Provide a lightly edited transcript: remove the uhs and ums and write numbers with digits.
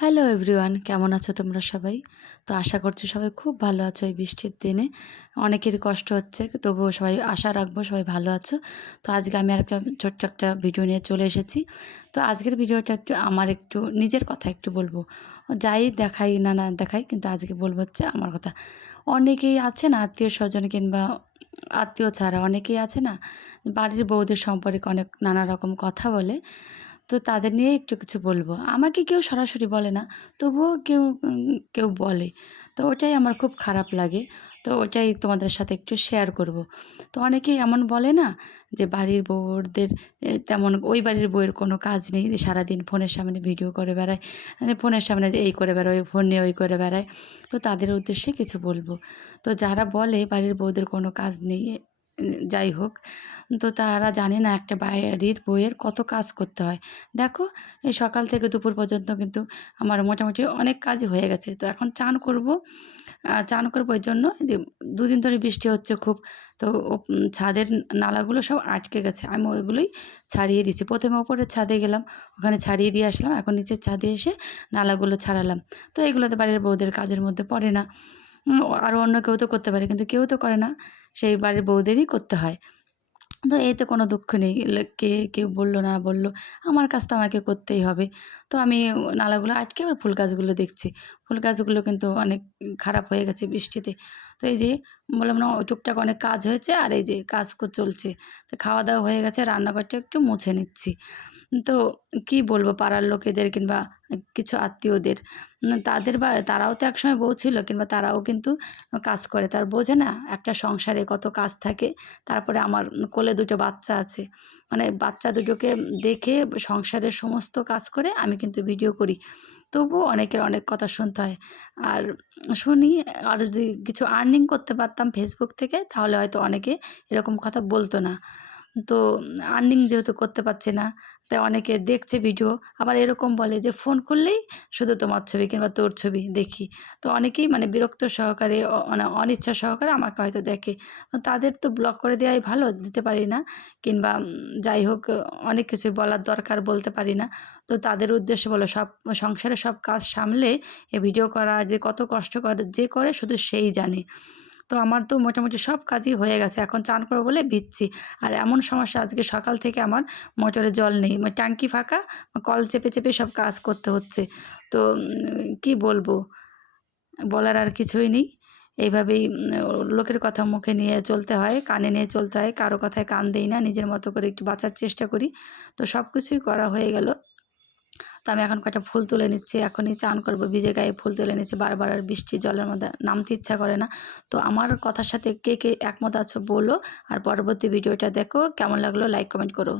Hello everyone, কেমন আছো তোমরা সবাই? তো আশা করছি সবাই খুব ভালো আছো এই বৃষ্টির দিনে। অনেকেরই কষ্ট হচ্ছে, তবুও সবাই আশা রাখবো সবাই ভালো আছো। তো আজকে আমি আর একটা ছোট্ট একটা ভিডিও নিয়ে চলে এসেছি। তো আজকের ভিডিওটা একটু নিজের কথা একটু বলবো। যাই দেখাই না না দেখাই, কিন্তু আজকে বলবো হচ্ছে আমার কথা। অনেকেই আছে না, আত্মীয় স্বজন কিংবা আত্মীয় ছাড়া অনেকেই আছে না, বাড়ির বউদের সম্পর্কে অনেক নানা রকম কথা বলে। তো তাদের নিয়ে একটু কিছু বলবো। আমাকে কেউ সরাসরি বলে না, তবুও কেউ বলে। তো ওটাই আমার খুব খারাপ লাগে। তো ওটাই তোমাদের সাথে একটু শেয়ার করব। তো অনেকেই এমন বলে না যে বাড়ির বউদের তেমন ওই বাড়ির বউয়ের কোনো কাজ নেই, যে সারাদিন ফোনের সামনে ভিডিও করে বেড়ায়, মানে ফোনের সামনে এই করে বেড়ায়, ওই ফোন নিয়ে ওই করে বেড়ায়। তো তাদের উদ্দেশ্যে কিছু বলবো। তো যারা বলে বাড়ির বউদের কোনো কাজ নেই, যাই হোক, তো তারা জানে না একটা বাড়ির বউয়ের কত কাজ করতে হয়। দেখো, এই সকাল থেকে দুপুর পর্যন্ত কিন্তু আমার মোটামুটি অনেক কাজই হয়ে গেছে। তো এখন চান করবো এই জন্য যে দুদিন ধরে বৃষ্টি হচ্ছে খুব। তো ছাদের নালাগুলো সব আটকে গেছে, আমি ওইগুলোই ছাড়িয়ে দিছি। প্রথমে ওপরের ছাদে গেলাম, ওখানে ছাড়িয়ে দিয়ে আসলাম, এখন নিচের ছাদে এসে নালাগুলো ছাড়ালাম। তো এগুলো তো বাড়ির বউদের কাজের মধ্যে পড়ে না। আরও অন্য কেউ তো করতে পারে, কিন্তু কেউ তো করে না, সেই বাড়ির বউদেরই করতে হয়। তো এতে কোনো দুঃখ নেই, কেউ বললো না বললো, আমার কাজ তো আমাকে করতেই হবে। তো আমি নালাগুলো আটকে আবার ফুল গাছগুলো দেখছি। ফুল গাছগুলো কিন্তু অনেক খারাপ হয়ে গেছে বৃষ্টিতে। তো এই যে বললাম না, ওই টুকটাক অনেক কাজ হয়েছে, আর এই যে কাজ চলছে। তো খাওয়া দাওয়া হয়ে গেছে, রান্নাঘরটা একটু মুছে নিচ্ছি। তো কি বলবো পাড়ার লোকেদের কিংবা কিছু আত্মীয়দের, তারাও তো একসময় বউ ছিল, কিংবা তারাও কিন্তু কাজ করে, তার বোঝে না একটা সংসারে কত কাজ থাকে। তারপরে আমার কোলে দুটো বাচ্চা আছে, মানে বাচ্চা দুটোকে দেখে সংসারের সমস্ত কাজ করে আমি কিন্তু ভিডিও করি। তবুও অনেকের অনেক কথা শুনতে হয়। আর শুনি, আর যদি কিছু আর্নিং করতে পারতাম ফেসবুক থেকে, তাহলে হয়তো অনেকে এরকম কথা বলতো না। তো আর্নিং যেহেতু করতে পারছি না, তাই অনেকে দেখছে ভিডিও, আবার এরকম বলে যে ফোন করলেই শুধু তোমার ছবি কিংবা তোর ছবি দেখি। তো অনেকেই মানে বিরক্ত সহকারে, মানে অনিচ্ছা সহকারে আমাকে হয়তো দেখে। তাদের তো ব্লক করে দেওয়াই ভালো, দিতে পারি না, কিংবা যাই হোক, অনেক কিছুই বলার দরকার, বলতে পারি না। তো তাদের উদ্দেশ্যে বলো, সব সংসারের সব কাজ সামলে এ ভিডিও করা যে কত কষ্টকর, যে করে শুধু সেই জানে। তো আমার তো মোটামুটি সব কাজই হয়ে গেছে, এখন চান করবো বলে ভিজছি। আর এমন সমস্যা, আজকে সকাল থেকে আমার মোটরে জল নেই, মানে ট্যাঙ্কি ফাঁকা, কল চেপে চেপে সব কাজ করতে হচ্ছে। তো কি বলবো, বলার আর কিছুই নেই। এইভাবেই লোকের কথা মুখে নিয়ে চলতে হয়, কানে নিয়ে চলতে হয়, কারো কথায় কান দেই না, নিজের মতো করে একটু বাঁচার চেষ্টা করি। তো সব কিছুই করা হয়ে গেল। তো আমি এখন কয়টা ফুল তুলে নিচ্ছি, এখনই চান করব, ভিজে গায়ে ফুল তুলে নিচ্ছি। বারবার আর বৃষ্টির জলের মধ্যে নামতে ইচ্ছা করে না। তো আমার কথার সাথে কে কে একমত আছো বলো, আর পরবর্তী ভিডিওটা দেখো, কেমন লাগলো লাইক কমেন্ট করো।